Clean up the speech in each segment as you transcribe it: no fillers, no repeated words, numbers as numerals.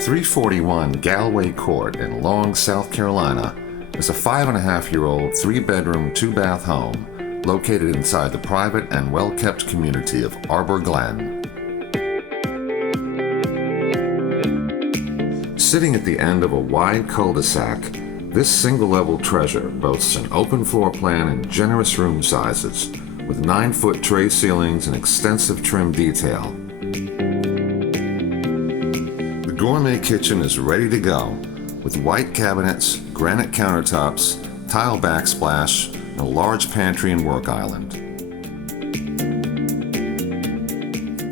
341 Galway Court in Long, South Carolina is a 5.5-year-old 3-bedroom, 2-bath home located inside the private and well-kept community of Arbor Glen. Sitting at the end of a wide cul-de-sac, this single-level treasure boasts an open floor plan and generous room sizes with 9-foot tray ceilings and extensive trim detail. The gourmet kitchen is ready to go with white cabinets, granite countertops, tile backsplash, and a large pantry and work island.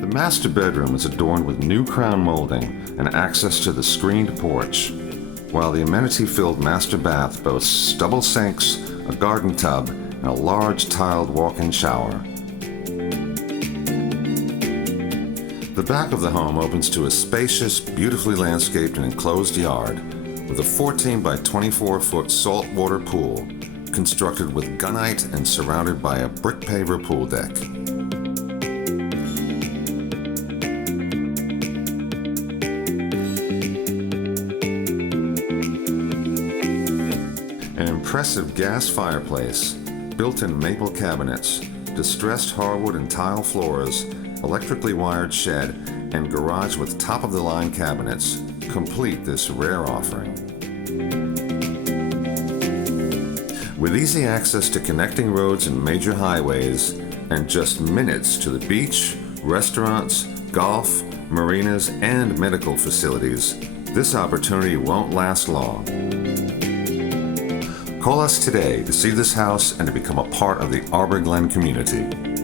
The master bedroom is adorned with new crown molding and access to the screened porch, while the amenity-filled master bath boasts double sinks, a garden tub, and a large tiled walk-in shower. The back of the home opens to a spacious, beautifully landscaped and enclosed yard with a 14 by 24 foot saltwater pool constructed with Gunite and surrounded by a brick paver pool deck. An impressive gas fireplace, built-in maple cabinets, distressed hardwood and tile floors, electrically wired shed, and garage with top-of-the-line cabinets complete this rare offering. With easy access to connecting roads and major highways, and just minutes to the beach, restaurants, golf, marinas, and medical facilities, this opportunity won't last long. Call us today to see this house and to become a part of the Arbor Glen community.